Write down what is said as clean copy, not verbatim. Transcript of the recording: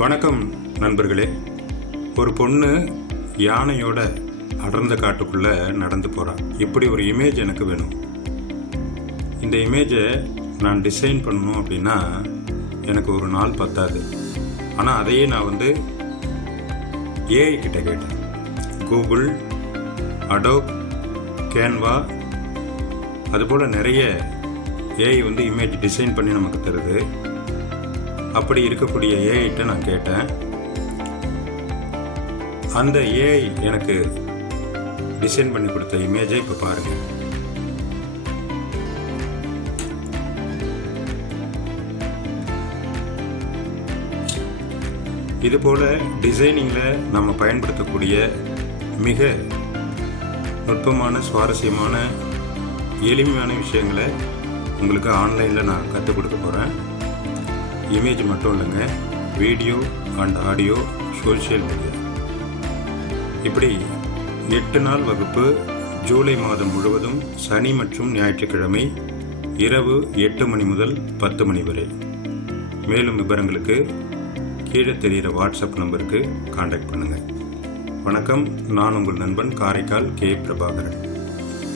வணக்கம் நண்பர்களே. ஒரு பொண்ணு யானையோட அடர்ந்த காட்டுக்குள்ளே நடந்து போகிறான். இப்படி ஒரு இமேஜ் எனக்கு வேணும். இந்த இமேஜை நான் டிசைன் பண்ணணும் அப்படின்னா எனக்கு ஒரு நாள் பத்தாது. ஆனால் அதையே நான் ஏஐ கிட்ட கேட்டேன். கூகுள், அடோப், கேன்வா, அதுபோல் நிறைய ஏஐ இமேஜ் டிசைன் பண்ணி நமக்கு தருது. அப்படி இருக்கக்கூடிய ஏஐட்ட நான் கேட்டேன். அந்த ஏஐ எனக்கு டிசைன் பண்ணி கொடுத்த இமேஜை இப்போ பாருங்கள். இதுபோல் டிசைனிங்கில் நம்ம பயன்படுத்தக்கூடிய மிக நுட்பமான, சுவாரஸ்யமான, எளிமையான விஷயங்களை உங்களுக்கு ஆன்லைனில் நான் கற்றுக் கொடுக்க போகிறேன். இமேஜ் மட்டும் இல்லைங்க, video and audio, social media, இப்படி 8 நாள் வகுப்பு ஜூலை மாதம் முழுவதும் சனி மற்றும் ஞாயிற்றுக்கிழமை இரவு 8 மணி முதல் 10 மணி வரை. மேலும் விவரங்களுக்கு கீழே தெரிகிற வாட்ஸ்அப் நம்பருக்கு கான்டாக்ட் பண்ணுங்கள். வணக்கம். நான் உங்கள் நண்பன் காரைக்கால் கே. பிரபாகரன்.